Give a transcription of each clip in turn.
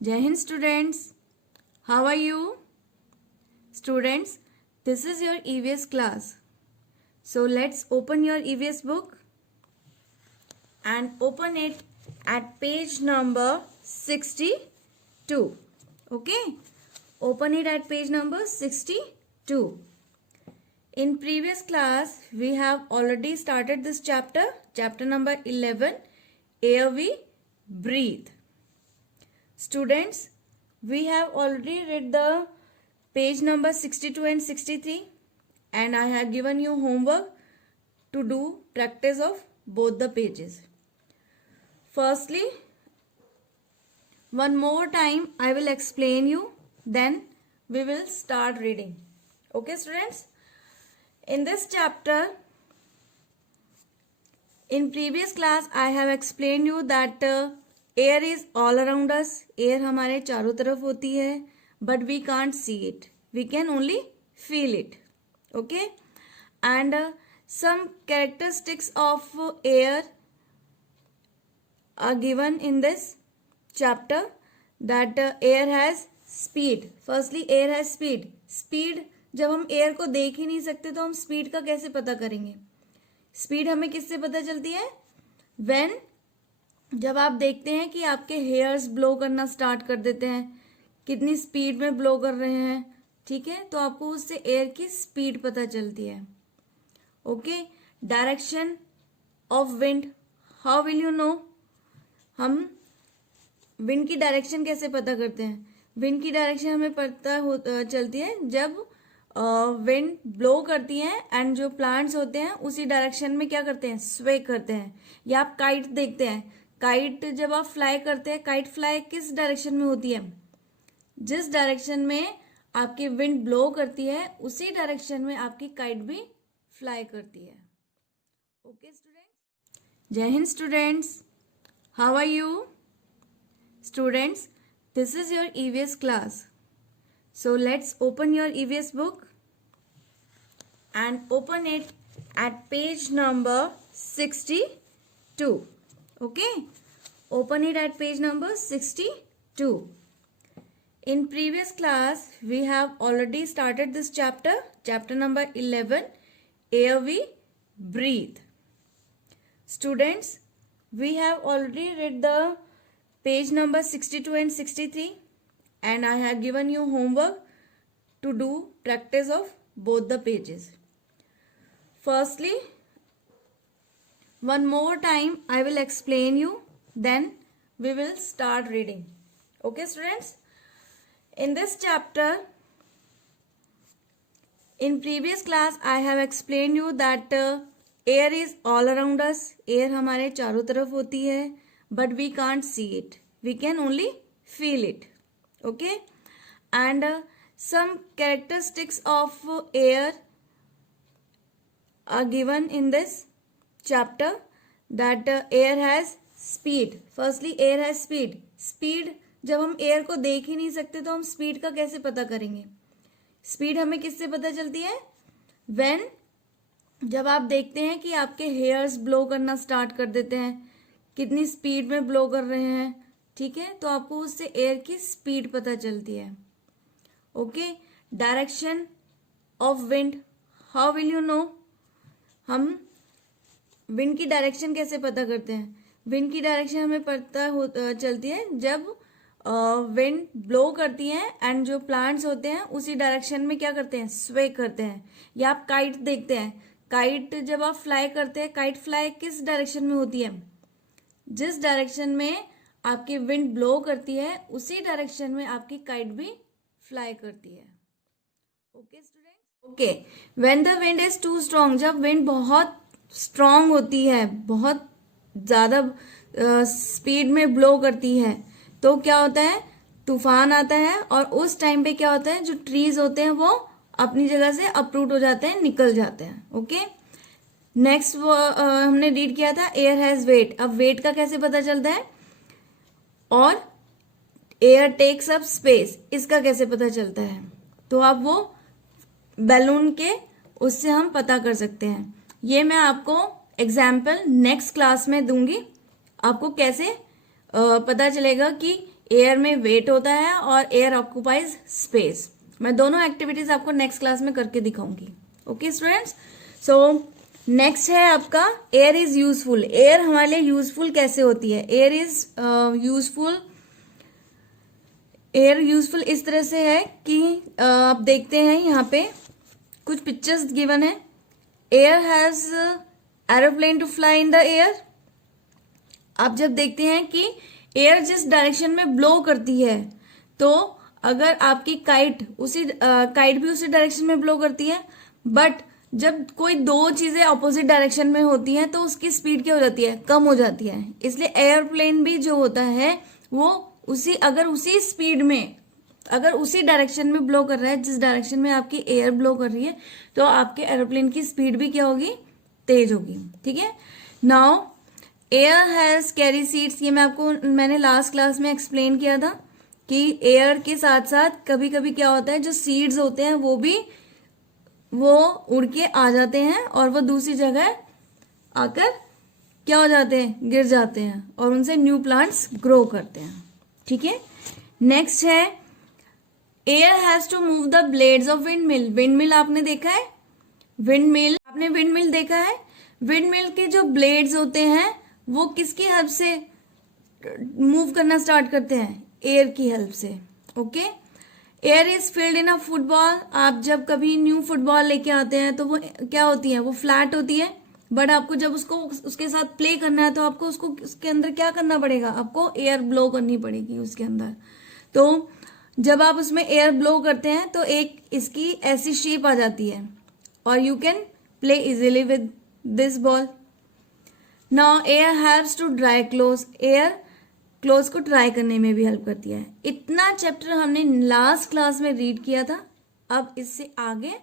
Jai Hind students, how are you? Students, this is your EVS class. So let's open your EVS book and open it at page number 62. Okay, open it at page number 62. In previous class, we have already started this chapter number 11, Air We Breathe. Students, we have already read the page number 62 and 63 and I have given you homework to do practice of both the pages. Firstly, one more time I will explain you, then we will start reading. Okay students? In this chapter, in previous class I have explained you that air is all around us. Air हमारे चारों तरफ होती है, but we can't see it. We can only feel it. Okay? And some characteristics of air are given in this chapter, that air has speed. Firstly, air has speed. Speed, जब हम air को देख ही नहीं सकते तो हम speed का कैसे पता करेंगे? स्पीड हमें किससे पता चलती है? When, जब आप देखते हैं कि आपके हेयर्स ब्लो करना स्टार्ट कर देते हैं, कितनी स्पीड में ब्लो कर रहे हैं, ठीक है, तो आपको उससे एयर की स्पीड पता चलती है. Okay, direction of wind, how will you know? हम विंड की डायरेक्शन कैसे पता करते हैं? विंड की डायरेक्शन हमें पता चलती है जब विंड ब्लो करती है एंड जो प्लांट्स होते हैं उसी डायरेक्शन में क्या करते हैं? स्वे करते हैं. या आप काइट देखते हैं, काइट जब आप फ्लाई करते हैं, काइट फ्लाई किस डायरेक्शन में होती है? जिस डायरेक्शन में आपकी विंड ब्लो करती है उसी डायरेक्शन में आपकी काइट भी फ्लाई करती है. Okay students, Jai Hind students, how are you? Students, this is your EVS class. So let's open your EVS book and open it at page number 62. Okay? Open it at page number 62. In previous class, we have already started this chapter number 11, Air We Breathe. Students, we have already read the page number 62 and 63 and I have given you homework to do practice of both the pages. Firstly, one more time I will explain you, then we will start reading. Okay students? In this chapter, in previous class I have explained you that air is all around us. Air हमारे चारों तरफ होती है, but we can't see it. We can only feel it. Okay? And some characteristics of air are given in this chapter, that air has speed. Firstly, air has speed. Speed, जब हम air को देख ही नहीं सकते तो हम speed का कैसे पता करेंगे? स्पीड हमें किससे पता चलती है? When, जब आप देखते हैं कि आपके हेयर्स ब्लो करना स्टार्ट कर देते हैं, कितनी स्पीड में ब्लो कर रहे हैं, ठीक है, तो आपको उससे एयर की स्पीड पता चलती है. Okay, direction of wind, how will you know? हम विंड की डायरेक्शन कैसे पता करते हैं? विंड की डायरेक्शन हमें पता चलती है जब विंड ब्लो करती है एंड जो प्लांट्स होते हैं उसी डायरेक्शन में क्या करते हैं? स्वे करते हैं. या आप काइट देखते हैं, काइट जब आप फ्लाई करते हैं, काइट फ्लाई किस डायरेक्शन में होती है? जिस डायरेक्शन में आपकी विंड ब्लो करती है उसी डायरेक्शन में आपकी काइट भी फ्लाई करती है. Okay student? Okay, when the wind is too strong, जब विंड बहुत स्ट्रांग होती है, बहुत ज्यादा स्पीड में ब्लो करती है, तो क्या होता है? तूफान आता है और उस टाइम पे क्या होता है? जो ट्रीज होते हैं वो अपनी जगह से अपरूट हो जाते हैं, निकल जाते हैं. ओके, नेक्स्ट हमने रीड किया था एयर हैज वेट. अब वेट का कैसे पता चलता है? और एयर टेक्स अप स्पेस, इसका कैसे पता चलता है? तो आप वो बैलून के उससे हम पता कर सकते हैं. ये मैं आपको एग्जाम्पल नेक्स्ट क्लास में दूंगी. आपको कैसे पता चलेगा कि एयर में वेट होता है और एयर ऑक्यूपाइज स्पेस। मैं दोनों एक्टिविटीज आपको नेक्स्ट क्लास में करके दिखाऊंगी। ओके स्टूडेंट्स, सो नेक्स्ट है आपका एयर इज यूजफुल। एयर हमारे लिए यूजफुल कैसे होती है? एयर यूजफुल इस तरह से है कि आप देखते हैं यहाँ पे कुछ पिक्चर्स गिवन है। Air has aeroplane to fly in the air. आप जब देखते हैं कि एयर जिस डायरेक्शन में ब्लो करती है, तो अगर आपकी काइट भी उसी डायरेक्शन में ब्लो करती है, बट जब कोई दो चीजें ऑपोजिट डायरेक्शन में होती हैं तो उसकी स्पीड क्या हो जाती है? कम हो जाती है। इसलिए एयरप्लेन भी जो होता है वो अगर उसी डायरेक्शन में ब्लो कर रहा है जिस डायरेक्शन में आपकी एयर ब्लो कर रही है, तो आपके एरोप्लेन की स्पीड भी क्या होगी? तेज होगी। ठीक है। Now air has carry seats. ये मैंने लास्ट क्लास में एक्सप्लेन किया था कि एयर के साथ साथ कभी कभी क्या होता है, जो सीड्स होते हैं वो उड़ के आ जाते हैं और वो दूसरी जगह आकर क्या हो जाते हैं? गिर जाते हैं और उनसे न्यू प्लांट्स ग्रो करते हैं। ठीक है। नेक्स्ट है air has to move the blades of windmill. Windmill आपने देखा है? विंडमिल देखा है? विंडमिल के जो ब्लेड्स होते हैं वो किसकी हेल्प से मूव करना स्टार्ट करते हैं? एयर की हेल्प से। Okay. Air is filled in a football. आप जब कभी न्यू फुटबॉल लेके आते हैं तो वो क्या होती है? वो फ्लैट होती है, बट आपको जब उसके साथ प्ले करना है तो आपको उसके अंदर क्या करना पड़ेगा? आपको एयर ब्लो करनी पड़ेगी उसके अंदर। तो जब आप उसमें एयर ब्लो करते हैं तो एक इसकी ऐसी शेप आ जाती है और you can play easily with this ball. Now air helps to dry cloth. Air cloth को ड्राई करने में भी हेल्प करती है। इतना चैप्टर हमने लास्ट क्लास में रीड किया था। अब इससे आगे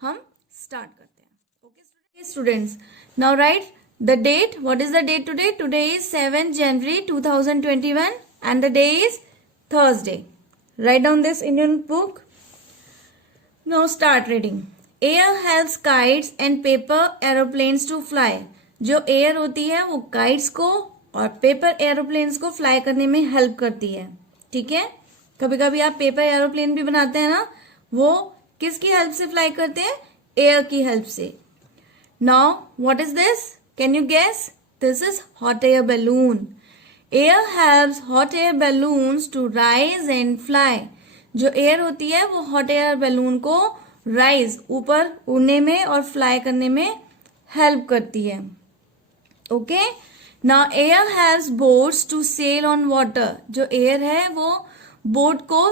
हम स्टार्ट करते हैं। Okay students, now write the date. What is the date today? Today is 7 January 2021 and the day is Thursday. Write down this in your book. Now start reading. Air helps kites and paper aeroplanes to fly. जो air होती है वो kites को और paper aeroplanes को fly करने में help करती है। ठीक है। कभी कभी आप पेपर एरोप्लेन भी बनाते हैं ना, वो किसकी हेल्प से फ्लाई करते हैं? एयर की हेल्प से। Now what is this? Can you guess? This is hot air balloon. Air helps hot air balloons to rise and fly. जो एयर होती है वो हॉट एयर बैलून को राइज, ऊपर उड़ने में और फ्लाई करने में हेल्प करती है। Okay. Now air has boats to sail on water. जो एयर है वो बोट को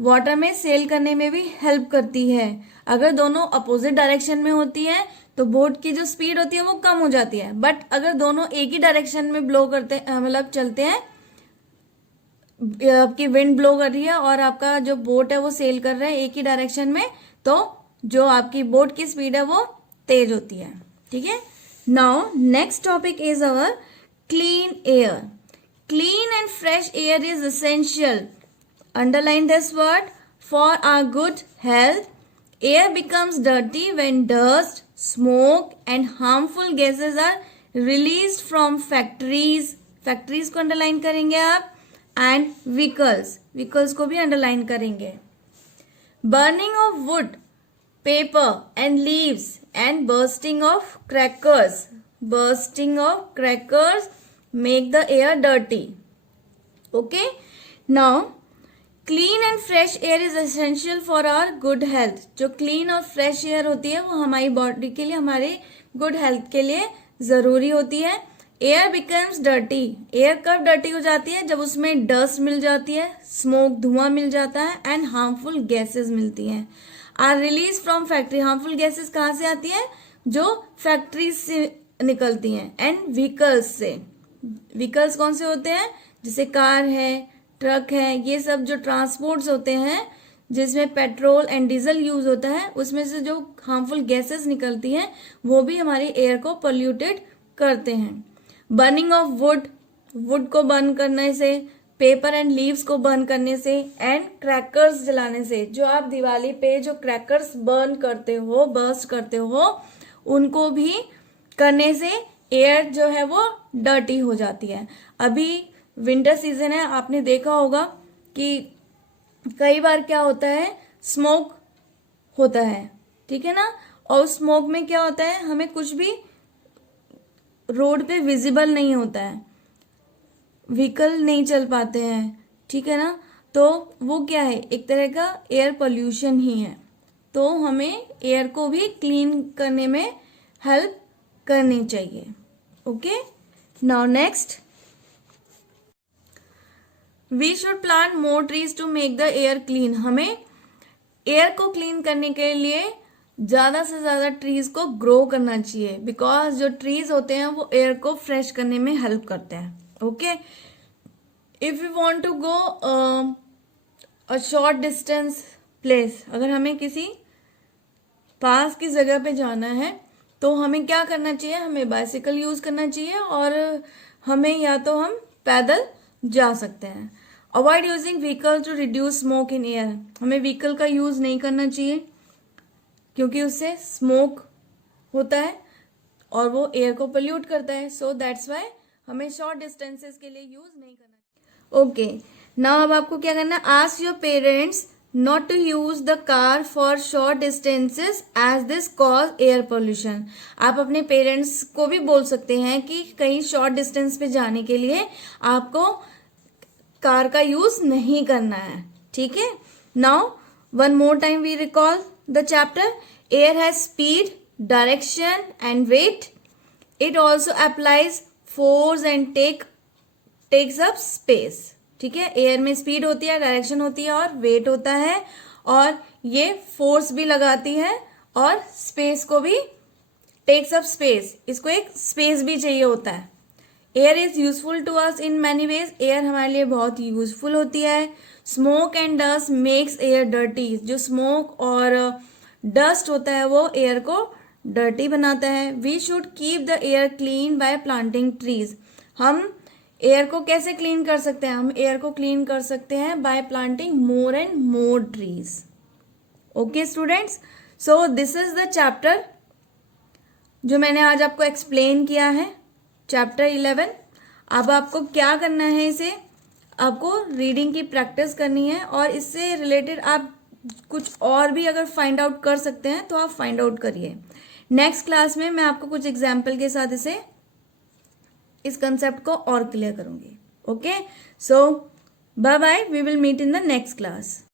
वाटर में सेल करने में भी हेल्प करती है। अगर दोनों अपोजिट डायरेक्शन में होती है तो बोट की जो स्पीड होती है वो कम हो जाती है, बट अगर दोनों एक ही डायरेक्शन में ब्लो करते मतलब चलते हैं, आपकी विंड ब्लो कर रही है और आपका जो बोट है वो सेल कर रहा है एक ही डायरेक्शन में, तो जो आपकी बोट की स्पीड है वो तेज होती है। ठीक है। Now next topic is our clean air. Clean and fresh air is essential. Underline this word. For our good health, air becomes dirty when dust, smoke and harmful gases are released from factories. factories को underline करेंगे आप, and vehicles को भी underline करेंगे। burning of wood, paper and leaves and bursting of crackers make the air dirty. Okay, now clean and fresh air is essential for our good health. जो clean और fresh air होती है वो हमारी body के लिए, हमारे गुड हेल्थ के लिए जरूरी होती है। Air becomes dirty. एयर कब डर्टी हो जाती है? जब उसमें डस्ट मिल जाती है, स्मोक धुआं मिल जाता है, एंड हार्मफुल गैसेस मिलती हैं। Are release from factory. Harmful gases कहाँ से आती है? जो फैक्ट्रीज से निकलती हैं। एंड व्हीकल्स से। व्हीकल्स कौन से होते हैं? जैसे कार है, ट्रक है, ये सब जो ट्रांसपोर्ट्स होते हैं जिसमें पेट्रोल एंड डीजल यूज होता है, उसमें से जो हार्मफुल गैसेस निकलती हैं वो भी हमारी एयर को पोल्यूटेड करते हैं। बर्निंग ऑफ वुड को बर्न करने से, पेपर एंड लीव्स को बर्न करने से, एंड क्रैकर्स जलाने से। जो आप दिवाली पे जो क्रैकर्स बर्न करते हो, बर्स्ट करते हो, उनको भी करने से एयर जो है वो डर्टी हो जाती है। अभी विंटर सीजन है, आपने देखा होगा कि कई बार क्या होता है, स्मोक होता है, ठीक है ना, और स्मोक में क्या होता है, हमें कुछ भी रोड पे विजिबल नहीं होता है, व्हीकल नहीं चल पाते हैं, ठीक है ना, तो वो क्या है, एक तरह का एयर पोल्यूशन ही है। तो हमें एयर को भी क्लीन करने में हेल्प करनी चाहिए। Okay, now next, we should plant more trees to make the air clean. हमें एयर को क्लीन करने के लिए ज्यादा से ज्यादा ट्रीज को ग्रो करना चाहिए, बिकॉज जो ट्रीज होते हैं वो एयर को फ्रेश करने में हेल्प करते हैं। Okay, if you want to go a short distance place, अगर हमें किसी पास की जगह पे जाना है तो हमें क्या करना चाहिए, हमें बाइसिकल यूज करना चाहिए, और हमें या तो हम पैदल जा सकते हैं। Avoid using vehicle to reduce smoke in air. हमें व्हीकल का यूज नहीं करना चाहिए क्योंकि उससे स्मोक होता है और वो एयर को पोल्यूट करता है। सो दैट्स वाई हमें शॉर्ट डिस्टेंसेस के लिए यूज नहीं करना चाहिए। ओके, नाउ अब आपको क्या करना है, ask your parents not to use the car for short distances as this cause air pollution. आप अपने पेरेंट्स को भी बोल सकते हैं कि कहीं शॉर्ट डिस्टेंस पे जाने के लिए आपको कार का यूज नहीं करना है, ठीक है। Now one more time we recall the chapter. Air has speed, direction and weight. It also applies force and takes up space, ठीक है। एयर में स्पीड होती है, डायरेक्शन होती है और वेट होता है, और ये फोर्स भी लगाती है और स्पेस को भी टेक्स अप स्पेस, इसको एक स्पेस भी चाहिए होता है। Air is useful to us in many ways. Air हमारे लिए बहुत यूजफुल होती है। Smoke and dust makes air dirty. जो स्मोक और डस्ट होता है वो एयर को डर्टी बनाता है। We should keep the air clean by planting trees. हम एयर को कैसे क्लीन कर सकते हैं, हम एयर को क्लीन कर सकते हैं bye planting more and more trees. Okay students, so this is the chapter जो मैंने आज आपको एक्सप्लेन किया है, चैप्टर 11। अब आपको क्या करना है, इसे आपको रीडिंग की प्रैक्टिस करनी है, और इससे रिलेटेड आप कुछ और भी अगर फाइंड आउट कर सकते हैं तो आप फाइंड आउट करिए। नेक्स्ट क्लास में मैं आपको कुछ एग्जाम्पल के साथ इस कंसेप्ट को और क्लियर करूंगी। Okay, so bye bye, we will meet in the next class.